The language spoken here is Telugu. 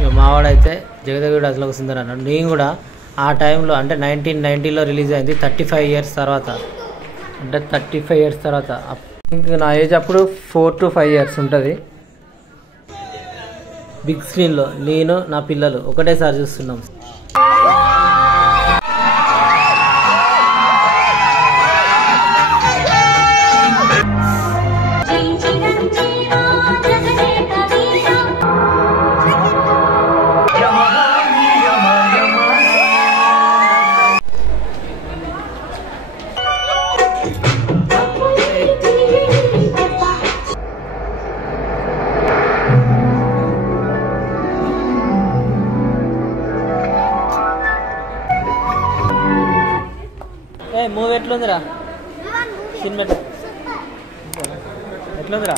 ఇక మావాడైతే జగదేగుడు అసలు సుందర్ అన్నాడు. నేను కూడా ఆ టైంలో అంటే 1990లో రిలీజ్ అయింది, 35 ఇయర్స్ తర్వాత. అంటే 35 ఇయర్స్ తర్వాత. ఇంకా నా ఏజ్ అప్పుడు 4 to 5 ఇయర్స్ ఉంటుంది. బిగ్ స్క్రీన్లో నేను నా పిల్లలు ఒకటేసారి చూస్తున్నాం. మూవీ ఎట్లుందిరా? సినిమా ఎట్లుందిరా?